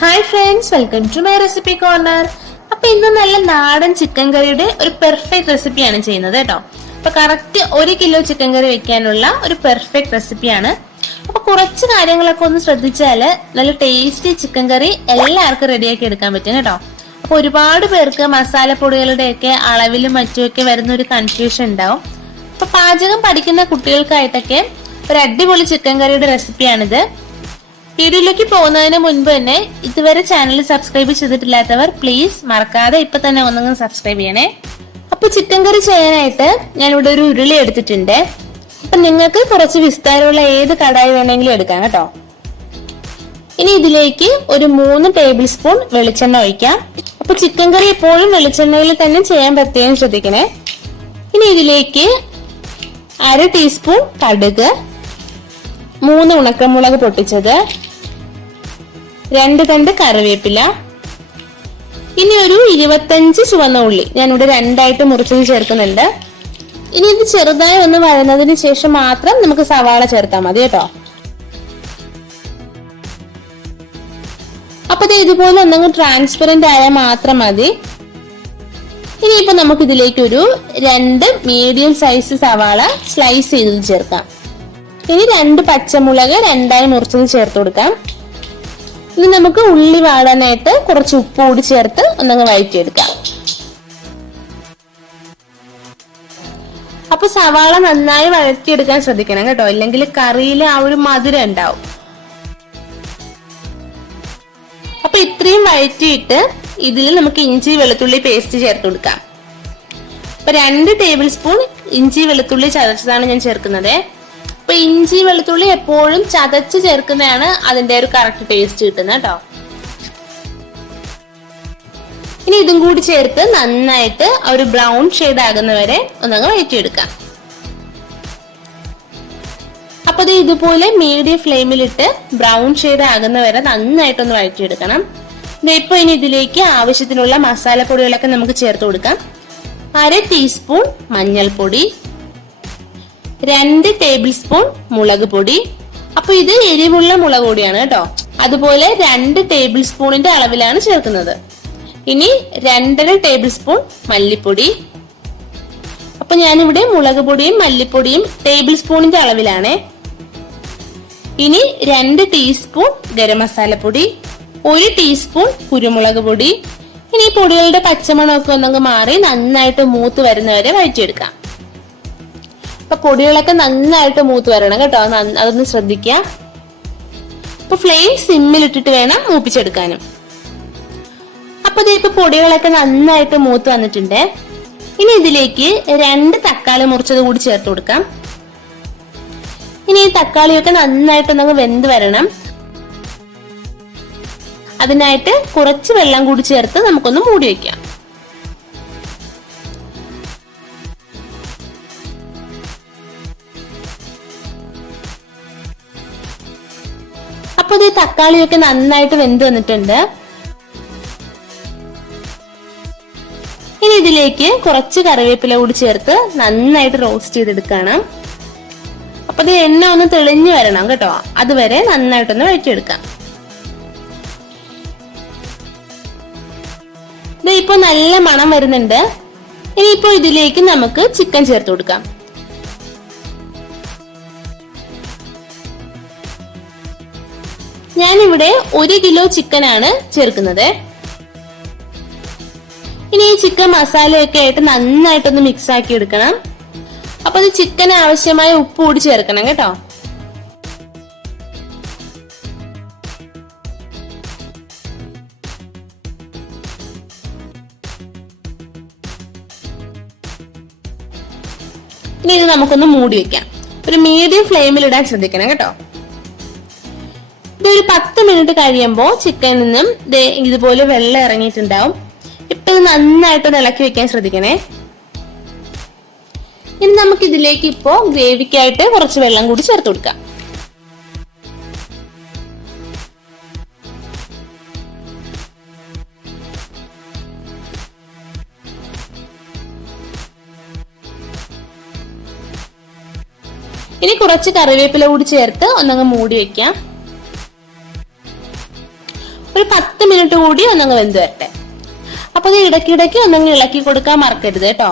Hi friends, welcome to my recipe corner. അപ്പൊ ഇന്ന് നല്ല നാടൻ ചിക്കൻ കറിയുടെ ഒരു പെർഫെക്റ്റ് റെസിപ്പിയാണ് ചെയ്യുന്നത് കേട്ടോ. അപ്പൊ കറക്റ്റ് 1 കിലോ ചിക്കൻ കറി വെക്കാനുള്ള ഒരു പെർഫെക്റ്റ് റെസിപ്പിയാണ്. അപ്പൊ കുറച്ച് കാര്യങ്ങളൊക്കെ ഒന്ന് ശ്രദ്ധിച്ചാല് നല്ല ടേസ്റ്റി ചിക്കൻ കറി എല്ലാവർക്കും റെഡിയാക്കി എടുക്കാൻ പറ്റും കേട്ടോ. അപ്പൊ ഒരുപാട് പേർക്ക് മസാലപ്പൊടികളുടെയൊക്കെ അളവിലും മറ്റുമൊക്കെ വരുന്ന ഒരു കൺഫ്യൂഷൻ ഉണ്ടാവും. അപ്പൊ പാചകം പഠിക്കുന്ന കുട്ടികൾക്കായിട്ടൊക്കെ ഒരു അടിപൊളി ചിക്കൻ കറിയുടെ റെസിപ്പിയാണിത്. വീഡിയോയിലേക്ക് പോകുന്നതിന് മുൻപ് തന്നെ ഇതുവരെ ചാനൽ സബ്സ്ക്രൈബ് ചെയ്തിട്ടില്ലാത്തവർ പ്ലീസ് മറക്കാതെ ഇപ്പൊ തന്നെ ഒന്നും സബ്സ്ക്രൈബ് ചെയ്യണേ. അപ്പൊ ചിക്കൻ കറി ചെയ്യാനായിട്ട് ഞാനിവിടെ ഒരു ഉരുളി എടുത്തിട്ടുണ്ട്. അപ്പൊ നിങ്ങൾക്ക് കുറച്ച് വിസ്താരമുള്ള ഏത് കടായി വേണമെങ്കിലും എടുക്കാം കേട്ടോ. ഇനി ഇതിലേക്ക് ഒരു 3 ടേബിൾ സ്പൂൺ വെളിച്ചെണ്ണ ഒഴിക്കാം. അപ്പൊ ചിക്കൻ കറി എപ്പോഴും വെളിച്ചെണ്ണയിൽ തന്നെ ചെയ്യാൻ പ്രത്യേകം ശ്രദ്ധിക്കണേ. ഇനി ഇതിലേക്ക് 1/2 ടീസ്പൂൺ കടുക്, 3 ഉണക്കമുളക് പൊട്ടിച്ചത്, 2 തണ്ട് കറിവേപ്പില, ഇനി ഒരു 25 ചുവന്ന ഉള്ളി ഞാനിവിടെ 2ആയിട്ട് മുറിച്ചത് ചേർക്കുന്നുണ്ട്. ഇനി ഇത് ചെറുതായി ഒന്ന് വഴന്നതിന് ശേഷം മാത്രം നമുക്ക് സവാള ചേർത്താൽ മതി കേട്ടോ. അപ്പൊ ഇതുപോലെ ഒന്നങ്ങ് ട്രാൻസ്പെറന്റ് ആയാൽ മാത്രം മതി. ഇനിയിപ്പോ നമുക്ക് ഇതിലേക്ക് ഒരു 2 മീഡിയം സൈസ് സവാള സ്ലൈസ് ചെയ്ത് ചേർക്കാം. ഇനി 2 പച്ചമുളക് 2ആയി മുറിച്ചത് ചേർത്ത് കൊടുക്കാം. ഇനി നമുക്ക് ഉള്ളി വാടാനായിട്ട് കുറച്ച് ഉപ്പ് കൂടി ചേർത്ത് ഒന്നങ്ങ് വഴറ്റിയെടുക്കാം. അപ്പൊ സവാള നന്നായി വഴറ്റിയെടുക്കാൻ ശ്രദ്ധിക്കണം കേട്ടോ, ഇല്ലെങ്കിൽ കറിയിൽ ആ ഒരു മധുരം ഉണ്ടാവും. അപ്പൊ ഇത്രയും വഴറ്റിയിട്ട് ഇതിൽ നമുക്ക് ഇഞ്ചി വെളുത്തുള്ളി പേസ്റ്റ് ചേർത്ത് കൊടുക്കാം. അപ്പൊ 2 ടേബിൾ സ്പൂൺ ഇഞ്ചി വെളുത്തുള്ളി ചതച്ചതാണ് ഞാൻ ചേർക്കുന്നത്. അപ്പൊ ഇഞ്ചി വെളുത്തുള്ളി എപ്പോഴും ചതച്ച് ചേർക്കുന്നതാണ് അതിന്റെ ഒരു കറക്റ്റ് ടേസ്റ്റ് കിട്ടുന്നത് കേട്ടോ. ഇനി ഇതും കൂടി ചേർത്ത് നന്നായിട്ട് ഒരു ബ്രൗൺ ഷെയ്ഡ് ആകുന്നവരെ ഒന്നങ്ങ് വഴറ്റിയെടുക്കാം. അപ്പൊ ഇതുപോലെ മീഡിയം ഫ്ലെയിമിലിട്ട് ബ്രൗൺ ഷെയ്ഡ് ആകുന്നവരെ നന്നായിട്ടൊന്ന് വഴറ്റിയെടുക്കണം. ഇപ്പൊ ഇനി ഇതിലേക്ക് ആവശ്യത്തിനുള്ള മസാലപ്പൊടികളൊക്കെ നമുക്ക് ചേർത്ത് കൊടുക്കാം. 1/2 ടീസ്പൂൺ മഞ്ഞൾപ്പൊടി, 2 ടേബിൾ സ്പൂൺ മുളക് പൊടി. അപ്പൊ ഇത് എരിവുള്ള മുളക് പൊടിയാണ് കേട്ടോ. അതുപോലെ 2 ടേബിൾ സ്പൂണിന്റെ അളവിലാണ് ചേർക്കുന്നത്. ഇനി 2.5 ടേബിൾ സ്പൂൺ മല്ലിപ്പൊടി. അപ്പൊ ഞാനിവിടെ മുളക് പൊടിയും മല്ലിപ്പൊടിയും ടേബിൾ സ്പൂണിന്റെ അളവിലാണ്. ഇനി 2 ടീസ്പൂൺ ഗരം മസാലപ്പൊടി, 1 ടീസ്പൂൺ കുരുമുളക് പൊടി. ഇനി പൊടികളുടെ പച്ചമണമൊക്കെ ഒന്നങ്ങ് മാറി നന്നായിട്ട് മൂത്ത് വരുന്നവരെ വഴറ്റിയെടുക്കാം. അപ്പൊ പൊടികളൊക്കെ നന്നായിട്ട് മൂത്ത് വരണം കേട്ടോ, അതൊന്ന് ശ്രദ്ധിക്കുക. അപ്പൊ ഫ്ലെയിം സിമ്മിലിട്ടിട്ട് വേണം മൂപ്പിച്ചെടുക്കാനും. അപ്പൊ ഇപ്പൊ പൊടികളൊക്കെ നന്നായിട്ട് മൂത്ത് വന്നിട്ടുണ്ട്. ഇനി ഇതിലേക്ക് 2 തക്കാളി മുറിച്ചത് കൂടി ചേർത്ത് കൊടുക്കാം. ഇനി ഈ തക്കാളിയൊക്കെ നന്നായിട്ടൊന്നങ്ങ് വെന്ത് വരണം. അതിനായിട്ട് കുറച്ച് വെള്ളം കൂടി ചേർത്ത് നമുക്കൊന്ന് മൂടി വെക്കാം. അപ്പൊ ഈ തക്കാളിയൊക്കെ നന്നായിട്ട് വെന്ത് വന്നിട്ടുണ്ട്. ഇനി ഇതിലേക്ക് കുറച്ച് കറിവേപ്പില കൂടി ചേർത്ത് നന്നായിട്ട് റോസ്റ്റ് ചെയ്തെടുക്കണം. അപ്പൊ എണ്ണ ഒന്ന് തെളിഞ്ഞു വരണം കേട്ടോ, അതുവരെ നന്നായിട്ടൊന്ന് വഴറ്റിയെടുക്കാം. ഇപ്പൊ നല്ല മണം വരുന്നുണ്ട്. ഇനിയിപ്പോ ഇതിലേക്ക് നമുക്ക് ചിക്കൻ ചേർത്ത് കൊടുക്കാം. ഞാനിവിടെ 1 കിലോ ചിക്കനാണ് ചേർക്കുന്നത്. ഇനി ഈ ചിക്കൻ മസാലയൊക്കെ ആയിട്ട് നന്നായിട്ടൊന്ന് മിക്സ് ആക്കി എടുക്കണം. അപ്പൊ ചിക്കന് ആവശ്യമായ ഉപ്പ് കൂടി ചേർക്കണം കേട്ടോ. ഇനി ഇത് നമുക്കൊന്ന് മൂടി വെക്കാം. ഒരു മീഡിയം ഫ്ലെയിമിൽ ഇടാൻ ശ്രദ്ധിക്കണം കേട്ടോ. ഇതൊരു 10 മിനിറ്റ് കഴിയുമ്പോൾ ചിക്കനിൽ നിന്നും ഇതുപോലെ വെള്ളം ഇറങ്ങിയിട്ടുണ്ടാവും. ഇപ്പൊ ഇത് നന്നായിട്ട് ഇളക്കി വെക്കാൻ ശ്രദ്ധിക്കണേ. ഇനി നമുക്ക് ഇതിലേക്ക് ഇപ്പോ ഗ്രേവിക്കായിട്ട് കുറച്ച് വെള്ളം കൂടി ചേർത്ത് കൊടുക്കാം. ഇനി കുറച്ച് കറിവേപ്പില കൂടി ചേർത്ത് ഒന്നങ്ങ് മൂടി വെക്കാം. ഒരു 10 മിനിറ്റ് കൂടി ഒന്നങ്ങ് വെന്ത് വരട്ടെ. അപ്പൊ ഇത് ഇടയ്ക്കിടയ്ക്ക് ഒന്നങ്ങ് ഇളക്കി കൊടുക്കാൻ മറക്കരുത് കേട്ടോ.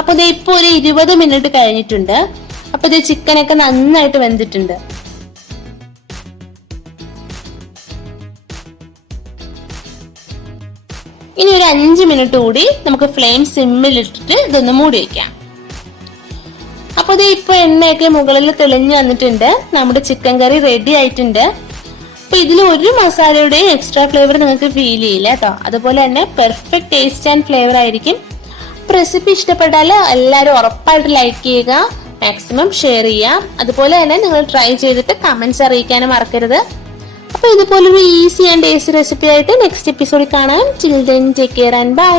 അപ്പൊ ഇത് ഇപ്പൊ ഒരു 20 മിനിറ്റ് കഴിഞ്ഞിട്ടുണ്ട്. അപ്പൊ ഇത് ചിക്കനൊക്കെ നന്നായിട്ട് വെന്തിട്ടുണ്ട്. ഇനി ഒരു 5 മിനിറ്റ് കൂടി നമുക്ക് ഫ്ലെയിം സിമ്മിൽ ഇട്ടിട്ട് ഇതൊന്ന് മൂടി വെക്കാം. അപ്പൊ ഇത് ഇപ്പൊ എണ്ണയൊക്കെ മുകളിൽ തെളിഞ്ഞു വന്നിട്ടുണ്ട്. നമ്മുടെ ചിക്കൻ കറി റെഡി ആയിട്ടുണ്ട്. അപ്പൊ ഇതിൽ ഒരു മസാലയുടെയും എക്സ്ട്രാ ഫ്ലേവർ നിങ്ങൾക്ക് ഫീൽ ചെയ്യില്ല കേട്ടോ. അതുപോലെ തന്നെ പെർഫെക്റ്റ് ടേസ്റ്റ് ആൻഡ് ഫ്ലേവർ ആയിരിക്കും. റെസിപ്പി ഇഷ്ടപ്പെട്ടാൽ എല്ലാവരും ഉറപ്പായിട്ട് ലൈക്ക് ചെയ്യുക, മാക്സിമം ഷെയർ ചെയ്യാം. അതുപോലെ തന്നെ നിങ്ങൾ ട്രൈ ചെയ്തിട്ട് കമന്റ്സ് അറിയിക്കാനും മറക്കരുത്. അപ്പൊ ഇതുപോലൊരു ഈസി ആൻഡ് ടേസ്റ്റി റെസിപ്പി ആയിട്ട് നെക്സ്റ്റ് എപ്പിസോഡിൽ കാണാം. Till then take care and by.